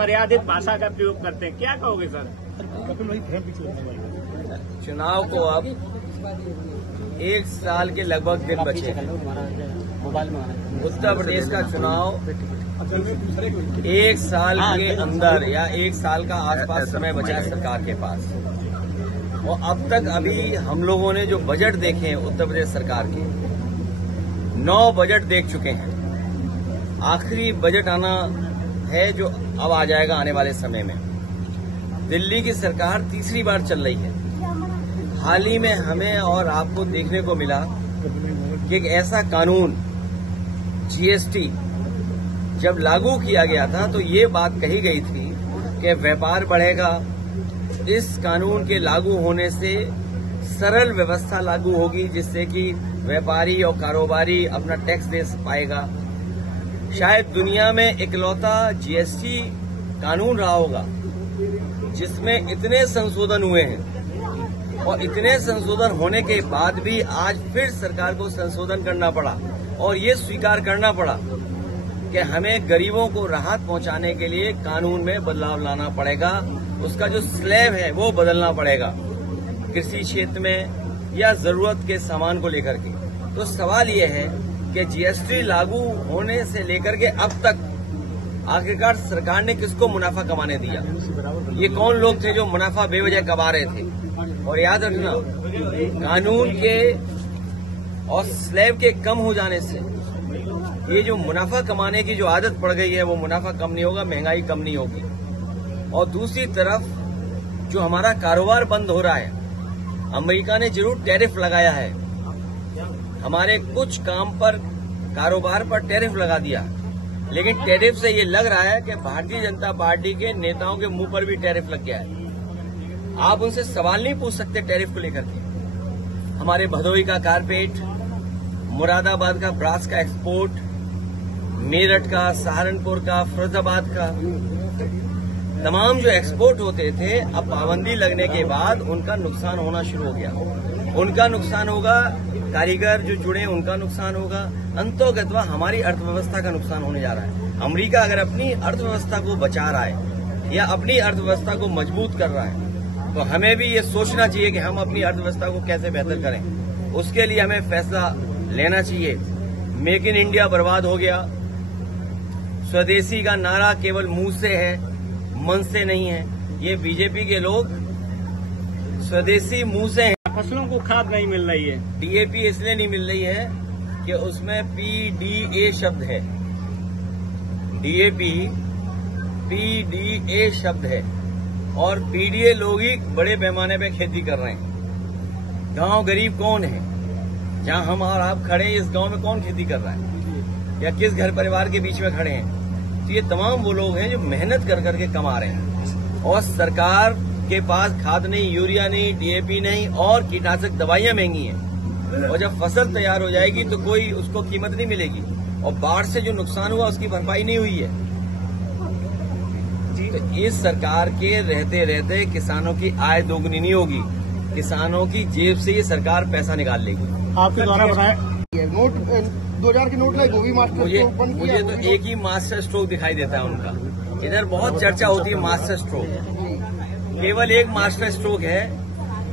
अमर्यादित भाषा का प्रयोग करते हैं, क्या कहोगे सर? चुनाव को अब 1 साल के लगभग दिन बचे। उत्तर प्रदेश का चुनाव 1 साल के अंदर या 1 साल का आसपास समय बचा है सरकार के पास। और अब तक अभी हम लोगों ने जो बजट देखे हैं उत्तर प्रदेश सरकार के, 9 बजट देख चुके हैं। आखिरी बजट आना है जो अब आ जाएगा आने वाले समय में। दिल्ली की सरकार तीसरी बार चल रही है। हाल ही में हमें और आपको देखने को मिला कि एक ऐसा कानून जीएसटी जब लागू किया गया था तो ये बात कही गई थी कि व्यापार बढ़ेगा। इस कानून के लागू होने से सरल व्यवस्था लागू होगी जिससे कि व्यापारी और कारोबारी अपना टैक्स दे पाएगा। शायद दुनिया में इकलौता जीएसटी कानून रहा होगा जिसमें इतने संशोधन हुए हैं और इतने संशोधन होने के बाद भी आज फिर सरकार को संशोधन करना पड़ा और ये स्वीकार करना पड़ा कि हमें गरीबों को राहत पहुंचाने के लिए कानून में बदलाव लाना पड़ेगा। उसका जो स्लैब है वो बदलना पड़ेगा कृषि क्षेत्र में या जरूरत के सामान को लेकर के। तो सवाल ये है कि जीएसटी लागू होने से लेकर के अब तक आखिरकार सरकार ने किसको मुनाफा कमाने दिया? ये कौन लोग थे जो मुनाफा बेवजह कमा रहे थे? और याद रखना, कानून के और स्लैब के कम हो जाने से ये जो मुनाफा कमाने की जो आदत पड़ गई है वो मुनाफा कम नहीं होगा, महंगाई कम नहीं होगी। और दूसरी तरफ जो हमारा कारोबार बंद हो रहा है, अमेरिका ने जरूर टैरिफ लगाया है, हमारे कुछ काम पर कारोबार पर टैरिफ लगा दिया, लेकिन टैरिफ से ये लग रहा है कि भारतीय जनता पार्टी के नेताओं के मुंह पर भी टैरिफ लग गया है। आप उनसे सवाल नहीं पूछ सकते टैरिफ को लेकर के। हमारे भदोही का कारपेट, मुरादाबाद का ब्रास का एक्सपोर्ट, मेरठ का, सहारनपुर का, फिरोजाबाद का, तमाम जो एक्सपोर्ट होते थे अब पाबंदी लगने के बाद उनका नुकसान होना शुरू हो गया। उनका नुकसान होगा, कारीगर जो जुड़े उनका नुकसान होगा, अंतोगत्वा हमारी अर्थव्यवस्था का नुकसान होने जा रहा है। अमेरिका अगर अपनी अर्थव्यवस्था को बचा रहा है या अपनी अर्थव्यवस्था को मजबूत कर रहा है तो हमें भी ये सोचना चाहिए कि हम अपनी अर्थव्यवस्था को कैसे बेहतर करें। उसके लिए हमें फैसला लेना चाहिए। मेक इन इंडिया बर्बाद हो गया। स्वदेशी का नारा केवल मुंह से है, मन से नहीं है। ये बीजेपी के लोग स्वदेशी मुंह से हैं। फसलों को खाद नहीं मिल रही है। डीएपी इसलिए नहीं मिल रही है कि उसमें पीडीए शब्द है। डीएपी पीडीए शब्द है और पीडीए लोग ही बड़े पैमाने पे खेती कर रहे हैं। गांव गरीब कौन है? जहां हम और आप खड़े हैं, इस गांव में कौन खेती कर रहा है या किस घर परिवार के बीच में खड़े हैं? तो ये तमाम वो लोग हैं जो मेहनत कर करके कमा रहे हैं और सरकार के पास खाद नहीं, यूरिया नहीं, डीएपी नहीं और कीटनाशक दवाइयां महंगी हैं। और जब फसल तैयार हो जाएगी तो कोई उसको कीमत नहीं मिलेगी और बाढ़ से जो नुकसान हुआ उसकी भरपाई नहीं हुई है। तो इस सरकार के रहते रहते किसानों की आय दोगुनी नहीं होगी, किसानों की जेब से ये सरकार पैसा निकाल लेगी। आपके द्वारा बताया नोट 2000 के नोट लाए, वो भी मास्टर स्ट्रोक बंद किया। मुझे तो एक ही मास्टर स्ट्रोक दिखाई देता है उनका। इधर बहुत चर्चा होती है मास्टर स्ट्रोक। केवल एक मास्टर स्ट्रोक है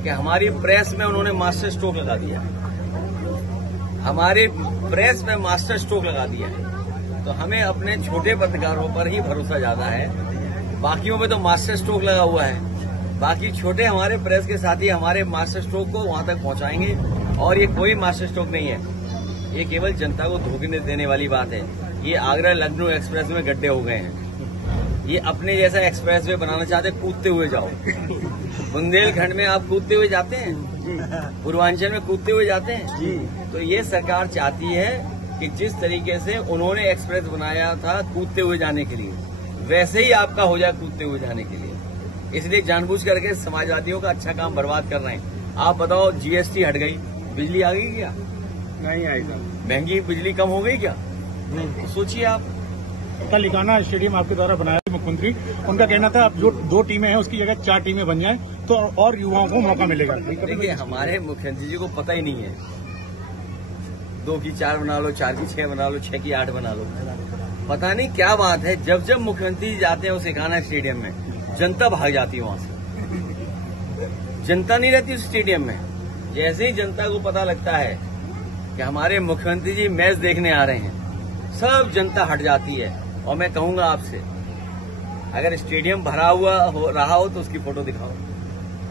कि हमारी प्रेस में उन्होंने मास्टर स्ट्रोक लगा दिया। हमारे प्रेस में मास्टर स्ट्रोक लगा दिया है। तो हमें अपने छोटे पत्रकारों पर ही भरोसा ज्यादा है। बाकियों में तो मास्टर स्ट्रोक लगा हुआ है। बाकी छोटे हमारे प्रेस के साथी हमारे मास्टर स्ट्रोक को वहां तक पहुंचाएंगे और ये कोई मास्टर स्ट्रोक नहीं है। ये केवल जनता को धोखे देने वाली बात है। ये आगरा लखनऊ एक्सप्रेस में गड्ढे हो गए हैं। ये अपने जैसा एक्सप्रेस वे बनाना चाहते, कूदते हुए जाओ। बुंदेलखंड में आप कूदते हुए जाते हैं, पूर्वांचल में कूदते हुए जाते हैं। तो ये सरकार चाहती है कि जिस तरीके से उन्होंने एक्सप्रेस बनाया था कूदते हुए जाने के लिए, वैसे ही आपका हो जाए कूदते हुए जाने के लिए। इसलिए जानबूझ करके समाजवादियों का अच्छा काम बर्बाद कर रहे हैं। आप बताओ, जीएसटी हट गई, बिजली आ गई क्या? नहीं आई सर। महंगी बिजली कम हो गई क्या? तो सोचिए आप। कल इकाना स्टेडियम आपके द्वारा बनाया मुख्यमंत्री, उनका कहना था अब जो 2 टीमें हैं उसकी जगह 4 टीमें बन जाएं तो और युवाओं को मौका मिलेगा। देखिए, हमारे मुख्यमंत्री जी को पता ही नहीं है 2 की 4 बना लो, 4 की 6 बना लो, 6 की 8 बना लो। पता नहीं क्या बात है, जब जब मुख्यमंत्री जाते हैं उस एकाना स्टेडियम में जनता भाग जाती है वहां से। जनता नहीं रहती उस स्टेडियम में। जैसे ही जनता को पता लगता है कि हमारे मुख्यमंत्री जी मैच देखने आ रहे हैं, सब जनता हट जाती है। और मैं कहूंगा आपसे, अगर स्टेडियम भरा हुआ रहा हो तो उसकी फोटो दिखाओ,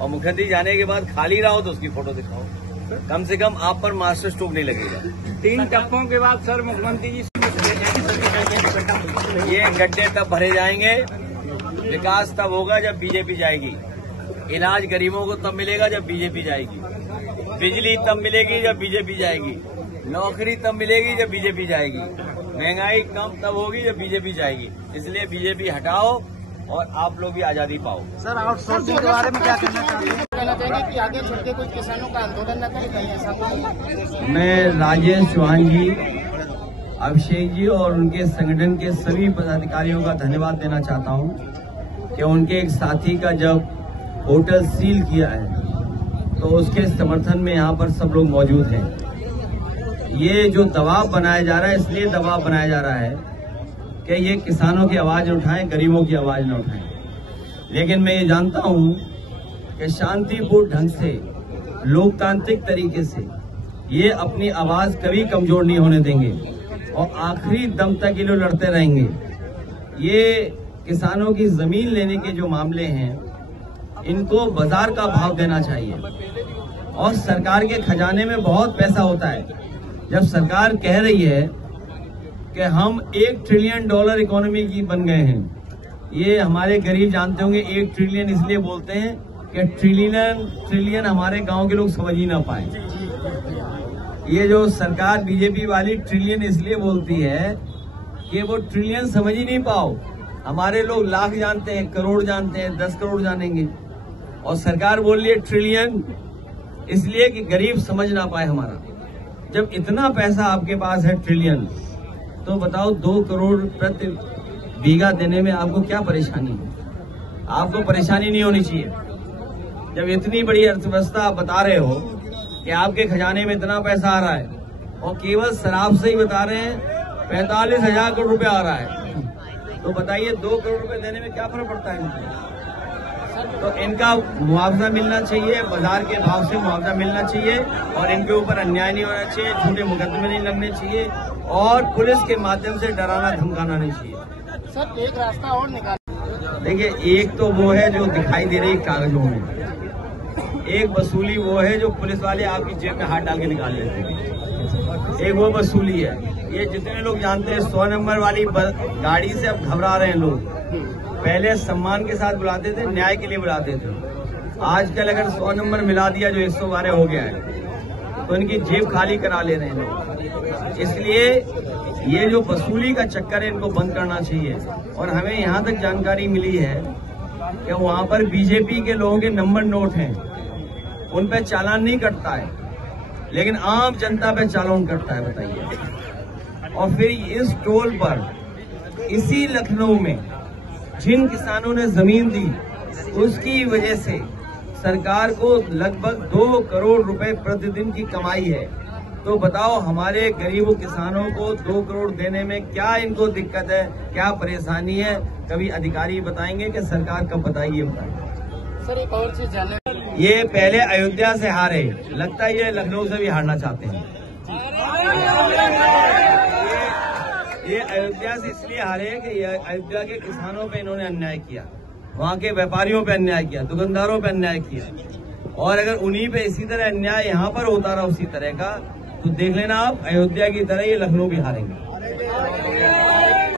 और मुख्यमंत्री जाने के बाद खाली रहा हो तो उसकी फोटो दिखाओ। कम से कम आप पर मास्टर स्ट्रोक नहीं लगेगा। 3 टप्पों के बाद सर मुख्यमंत्री जी ये गड्ढे तब भरे जाएंगे, विकास तब होगा जब बीजेपी जाएगी, इलाज गरीबों को तब मिलेगा जब बीजेपी जाएगी, बिजली तब मिलेगी जब बीजेपी जाएगी, नौकरी तब मिलेगी जब बीजेपी जाएगी, महंगाई कम तब होगी जब बीजेपी जाएगी। इसलिए बीजेपी हटाओ और आप लोग भी आजादी पाओ। सर आउटसोर्सिंग के बारे में क्या कहना चाहेंगे कि आगे चल के कुछ किसानों का आंदोलन न करे, कहीं ऐसा तो? मैं राजेश चौहान जी, अभिषेक जी और उनके संगठन के सभी पदाधिकारियों का धन्यवाद देना चाहता हूं कि उनके एक साथी का जब होटल सील किया है तो उसके समर्थन में यहां पर सब लोग मौजूद हैं। ये जो दबाव बनाया जा रहा है, इसलिए दबाव बनाया जा रहा है कि ये किसानों की आवाज न उठाएं, गरीबों की आवाज न उठाएं। लेकिन मैं ये जानता हूं कि शांतिपूर्ण ढंग से, लोकतांत्रिक तरीके से ये अपनी आवाज कभी कमजोर नहीं होने देंगे और आखिरी दम तक ये लोग लड़ते रहेंगे। ये किसानों की जमीन लेने के जो मामले हैं, इनको बाजार का भाव देना चाहिए। और सरकार के खजाने में बहुत पैसा होता है। जब सरकार कह रही है कि हम $1 ट्रिलियन इकोनॉमी की बन गए हैं, ये हमारे गरीब जानते होंगे 1 ट्रिलियन इसलिए बोलते हैं कि ट्रिलियन हमारे गांव के लोग समझ ही ना पाए। ये जो सरकार बीजेपी वाली ट्रिलियन इसलिए बोलती है कि वो ट्रिलियन समझ ही नहीं पाओ। हमारे लोग लाख जानते हैं, करोड़ जानते हैं, 10 करोड़ जानेंगे, और सरकार बोल रही है ट्रिलियन, इसलिए कि गरीब समझ ना पाए हमारा। जब इतना पैसा आपके पास है ट्रिलियन, तो बताओ 2 करोड़ प्रति बीघा देने में आपको क्या परेशानी है? आपको परेशानी नहीं होनी चाहिए। जब इतनी बड़ी अर्थव्यवस्था आप बता रहे हो कि आपके खजाने में इतना पैसा आ रहा है, और केवल शराब से ही बता रहे हैं 45,000 करोड़ रुपया आ रहा है, तो बताइए 2 करोड़ रुपए देने में क्या फर्क पड़ता है इनको? तो इनका मुआवजा मिलना चाहिए, बाजार के भाव से मुआवजा मिलना चाहिए, और इनके ऊपर अन्याय नहीं होना चाहिए, झूठे मुकदमे नहीं लगने चाहिए, और पुलिस के माध्यम से डराना धमकाना नहीं चाहिए। सर एक रास्ता और निकाल। देखिए, एक तो वो है जो दिखाई दे रही कागजों में, एक वसूली वो है जो पुलिस वाले आपकी जेब में हाथ डाल के निकाल लेते हैं, एक वो वसूली है। ये जितने लोग जानते हैं 100 नंबर वाली गाड़ी से अब घबरा रहे हैं लोग। पहले सम्मान के साथ बुलाते थे, न्याय के लिए बुलाते थे। आजकल अगर 100 नंबर मिला दिया जो 112 हो गया है, तो इनकी जेब खाली करा ले रहे हैं लोग। इसलिए ये जो वसूली का चक्कर है, इनको बंद करना चाहिए। और हमें यहाँ तक जानकारी मिली है कि वहाँ पर बीजेपी के लोगों के नंबर नोट हैं, उन पर चालान नहीं कटता है, लेकिन आम जनता पे चालान कटता है। बताइए। और फिर इस टोल पर, इसी लखनऊ में जिन किसानों ने जमीन दी, उसकी वजह से सरकार को लगभग 2 करोड़ रुपए प्रतिदिन की कमाई है। तो बताओ, हमारे गरीबों किसानों को 2 करोड़ देने में क्या इनको दिक्कत है, क्या परेशानी है? कभी अधिकारी बताएंगे कि सरकार कब बताएगी? सर एक और चीज जानना, ये पहले अयोध्या से हारे, लगता है ये लखनऊ से भी हारना चाहते हैं। ये अयोध्या से इसलिए हारे कि अयोध्या के किसानों पे इन्होंने अन्याय किया, वहाँ के व्यापारियों पे अन्याय किया, दुकानदारों पे अन्याय किया। और अगर उन्हीं पे इसी तरह अन्याय यहाँ पर होता रहा उसी तरह का, तो देख लेना आप, अयोध्या की तरह ये लखनऊ भी हारेंगे।